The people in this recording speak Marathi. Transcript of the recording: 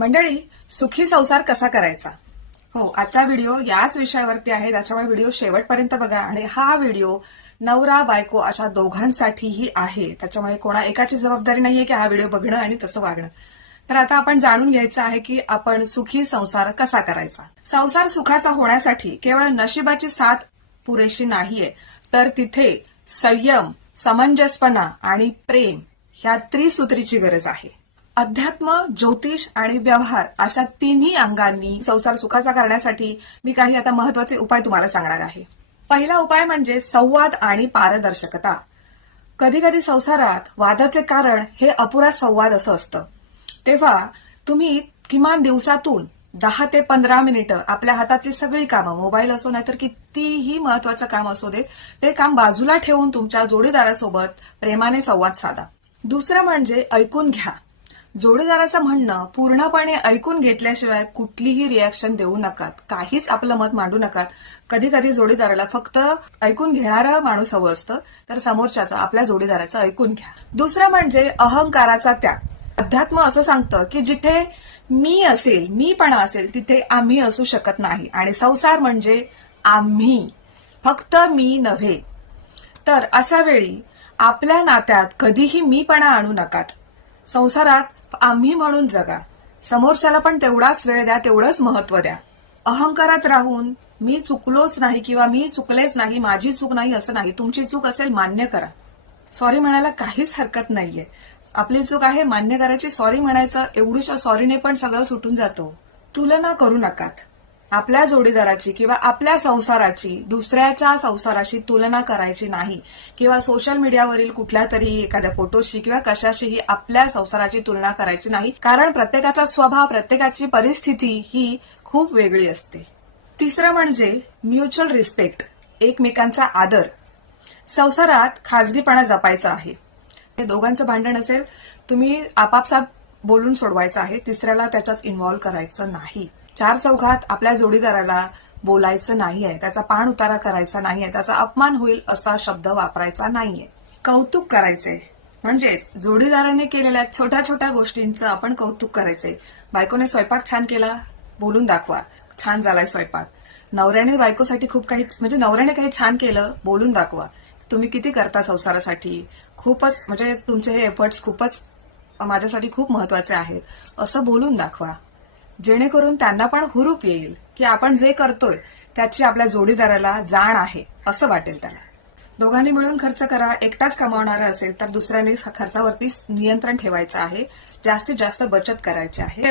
मंडळी, सुखी संसार कसा करायचा? हो, आजचा व्हिडिओ याच विषयावरती आहे. त्याच्यामुळे व्हिडिओ शेवटपर्यंत बघा. आणि हा व्हिडिओ नवरा बायको अशा दोघांसाठीही आहे. त्याच्यामुळे कोणा एकाची जबाबदारी नाहीये की हा व्हिडिओ बघणं आणि तसं वागणं. तर आता आपण जाणून घ्यायचं आहे की आपण सुखी संसार कसा करायचा. संसार सुखाचा होण्यासाठी केवळ नशिबाची साथ पुरेशी नाहीये, तर तिथे संयम, समंजसपणा आणि प्रेम ह्या त्रिसूत्रीची गरज आहे. अध्यात्म, ज्योतिष आणि व्यवहार अशा तिन्ही अंगांनी संसार सुखाचा करण्यासाठी मी काही आता महत्वाचे उपाय तुम्हाला सांगणार आहे. पहिला उपाय म्हणजे संवाद आणि पारदर्शकता. कधी कधी संसारात वादाचे कारण हे अपुरा संवाद असं असतं. तेव्हा तुम्ही किमान दिवसातून 10 ते 15 मिनिटं आपल्या हातातली सगळी कामं, मोबाईल असो नाहीतर कितीही महत्वाचं काम असू दे, ते काम बाजूला ठेवून तुमच्या जोडीदारासोबत प्रेमाने संवाद साधा. दुसरं म्हणजे ऐकून घ्या. जोडीदाराचं म्हणणं पूर्णपणे ऐकून घेतल्याशिवाय कुठलीही रिॲक्शन देऊ नकात. काहीच आपलं मत मांडू नकात. कधी कधी जोडीदाराला फक्त ऐकून घेणारा माणूस हवं असतं, तर समोरच्याचं, आपल्या जोडीदाराचं ऐकून घ्या. दुसरं म्हणजे अहंकाराचा त्याग. अध्यात्म असं सांगतं की जिथे मी असेल, मीपणा असेल, तिथे आम्ही असू शकत नाही. आणि संसार म्हणजे आम्ही, फक्त मी नव्हे. तर अशा वेळी आपल्या नात्यात कधीही मीपणा आणू नकात. संसारात आम्ही म्हणून जगा. समोरच्याला पण तेवढाच वेळ द्या, तेवढंच महत्व द्या. अहंकारात राहून मी चुकलोच नाही किंवा मी चुकलेच नाही, माझी चूक नाही असं नाही. तुमची चूक असेल मान्य करा. सॉरी म्हणायला काहीच हरकत नाहीये. आपली चूक आहे मान्य करायची, सॉरी म्हणायचं. एवढ्याशा सॉरीने पण सगळं सुटून जातो. तुलना करू नकात. आपल्या जोडीदाराची किंवा आपल्या संसाराची दुसऱ्याच्या संसाराशी तुलना करायची नाही, किंवा सोशल मीडियावरील कुठल्या तरी एखाद्या फोटोशी किंवा कशाशीही आपल्या संसाराची तुलना करायची नाही. कारण प्रत्येकाचा स्वभाव, प्रत्येकाची परिस्थिती ही खूप वेगळी असते. तिसरं म्हणजे म्युच्युअल रिस्पेक्ट, एकमेकांचा आदर. संसारात खाजगीपणा जपायचा आहे. हे दोघांचं भांडण असेल, तुम्ही आपापसात बोलून सोडवायचं आहे. तिसऱ्याला त्याच्यात इन्व्हॉल्व करायचं नाही. चार चौघात आपल्या जोडीदाराला बोलायचं नाहीये, त्याचा पाण उतारा करायचा नाहीये, त्याचा अपमान होईल असा शब्द वापरायचा नाहीये. कौतुक करायचे, म्हणजेच जोडीदाराने केलेल्या छोट्या छोट्या गोष्टींचं आपण कौतुक करायचे. बायकोने स्वयंपाक छान केला, बोलून दाखवा, छान झालाय स्वयंपाक. नवऱ्याने बायकोसाठी खूप काही, म्हणजे नवऱ्याने काही छान केलं, बोलून दाखवा. तुम्ही किती करता संसारासाठी, खूपच, म्हणजे तुमचे हे एफर्ट्स खूपच माझ्यासाठी खूप महत्वाचे आहेत, असं बोलून दाखवा. जेणेकरून त्यांना पण हुरूप येईल की आपण जे करतोय त्याची आपल्या जोडीदाराला जाण आहे असं वाटेल त्याला. दोघांनी मिळून खर्च करा. एकटाच कमावणारा असेल तर दुसऱ्याने खर्चावरती नियंत्रण ठेवायचं आहे. जास्तीत जास्त बचत करायची आहे.